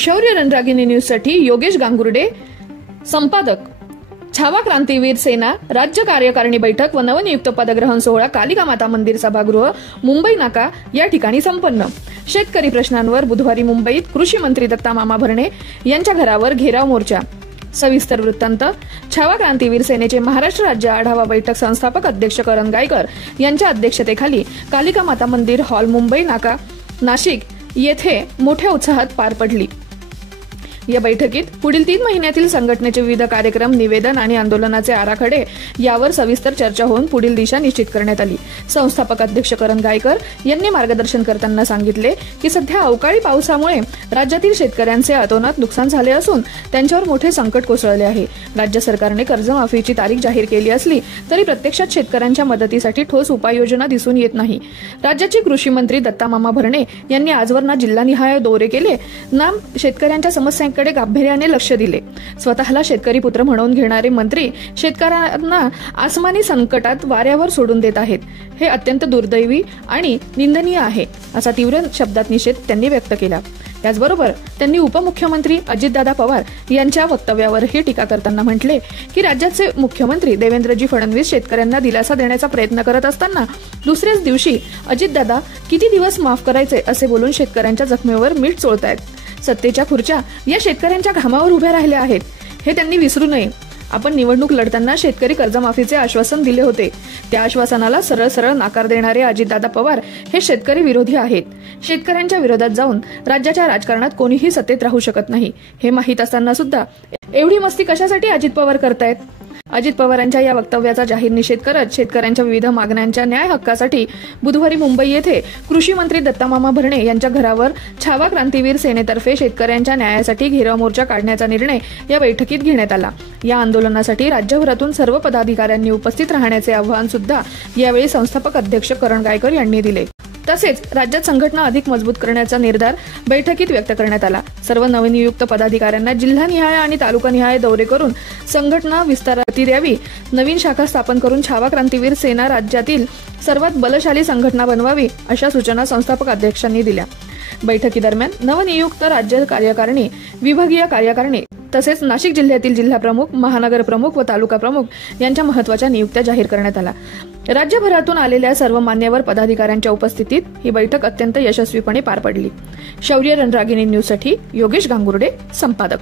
शौर्य रणरागिणी न्यूजसाठी योगेश गांगुर्डे, संपादक। छावा क्रांतीवीर सेना राज्य कार्यकारिणी बैठक व नवनियुक्त पदग्रहण सोहळा कालिका माता मंदिर सभागृह मुंबई नाका या ठिकाणी संपन्न। शेतकरी प्रश्नांवर बुधवारी मुंबईत कृषी मंत्री दत्ता मामा भरणे यांच्या घरावर घेराव मोर्चा। सविस्तर वृत्तांत। छावा क्रांतीवीर सेनेचे महाराष्ट्र राज्य आढावा बैठक संस्थापक अध्यक्ष करण गायकर यांच्या अध्यक्षतेखाली कालिका माता मंदिर हॉल मुंबई नाका नाशिक येथे मोठ्या उत्साहात पार पडली। या बैठकीत पुढील 3 महिन्यातील संघटनेचे विविध कार्यक्रम, निवेदन आणि आंदोलनाचे आराखडे यावर सविस्तर चर्चा होऊन पुढील दिशा निश्चित करण्यात आली। संस्थापक अध्यक्ष करण गायकर यांनी मार्गदर्शन करताना सांगितले की सध्या अवकाळी पावसामुळे राज्यातील शेतकऱ्यांचे अतोनात नुकसान झाले असून त्यांच्यावर मोठे संकट कोसळले आहे। राज्य सरकारने कर्जमाफीची तारीख जाहीर केली असली तरी प्रत्यक्षात शेतकऱ्यांच्या मदतीसाठी ठोस उपाययोजना दिसून येत नाही। राज्याचे कृषी मंत्री दत्ता मामा भरणे यांनी आजवर ना जिल्हानिहाय दौरे केले ना शेतकऱ्यांच्या समस्यांकडे गांभीर्याने लक्ष दिले। स्वतःला शेतकरी पुत्र म्हणून घेणारे मंत्री शेतकऱ्यांना आसमानी संकटात वाऱ्यावर सोडून देत आहेत। हे अत्यंत दुर्दैवी आणि निंदनीय आहे, असा तीव्र शब्दात निषेध त्यांनी व्यक्त केला। त्याचबरोबर त्यांनी उपमुख्यमंत्री अजितदादा पवार यांच्या वक्तव्यावरही टीका करताना म्हटले की राज्याचे मुख्यमंत्री देवेंद्रजी फडणवीस शेतकऱ्यांना दिलासा देण्याचा प्रयत्न करत असताना दुसऱ्याच दिवशी अजितदादा किती दिवस माफ करायचे असे बोलून शेतकऱ्यांच्या जखमेवर मीठ चोळतायत। सत्तेच्या खुर्च्या या शेतकऱ्यांच्या घामावर उभ्या राहिल्या आहेत, हे त्यांनी विसरू नये। आपण निवडणूक लढताना शेतकरी कर्जमाफीचे आश्वासन दिले होते, त्या आश्वासनाला सरळ सरळ नकार देणारे अजितदादा पवार हे शेतकरी विरोधी आहेत। शेतकऱ्यांच्या विरोधात जाऊन राज्याच्या राजकारणात कोणीही सत्तेत राहू शकत नाही, हे माहीत असताना सुद्धा एवढी मस्ती कशासाठी अजित पवार करतायत? अजित पवारांच्या या वक्तव्याचा जाहीर निषेध करत शेतकऱ्यांच्या विविध मागण्यांच्या न्याय हक्कासाठी बुधवारी मुंबई येथे कृषी मंत्री दत्ता मामा भरणे यांच्या घरावर छावा क्रांतीवीर सेनेतर्फे शेतकऱ्यांच्या न्यायासाठी घेराव मोर्चा काढण्याचा निर्णय या बैठकीत घेण्यात आला। या आंदोलनासाठी राज्यभरातून सर्व पदाधिकाऱ्यांनी उपस्थित राहण्याचे आवाहन सुद्धा यावेळी संस्थापक अध्यक्ष करण गायकर यांनी दिले। तसेच राज्यात संघटना अधिक मजबूत करण्याचा निर्धार बैठकीत व्यक्त करण्यात आला। सर्व नवनियुक्त पदाधिकाऱ्यांना जिल्हानिहाय आणि तालुकानिहाय दौरे करून संघटना विस्ताराती द्यावी, नवीन शाखा स्थापन करून छावा क्रांतीवीर सेना राज्यातील सर्वात बलशाली संघटना बनवावी, अशा सूचना संस्थापक अध्यक्षांनी दिल्या। बैठकीदरम्यान नवनियुक्त राज्य कार्यकारिणी, विभागीय कार्यकारिणी तसेच नाशिक जिल्ह्यातील जिल्हा प्रमुख, महानगर प्रमुख व तालुका प्रमुख यांच्या महत्त्वाच्या नियुक्त्या जाहीर करण्यात आल्या। राज्यभरातून आलेल्या सर्व मान्यवर पदाधिकाऱ्यांच्या उपस्थितीत ही बैठक अत्यंत यशस्वीपणे पार पडली। शौर्य रणरागिणी न्यूजसाठी योगेश गांगुर्डे, संपादक।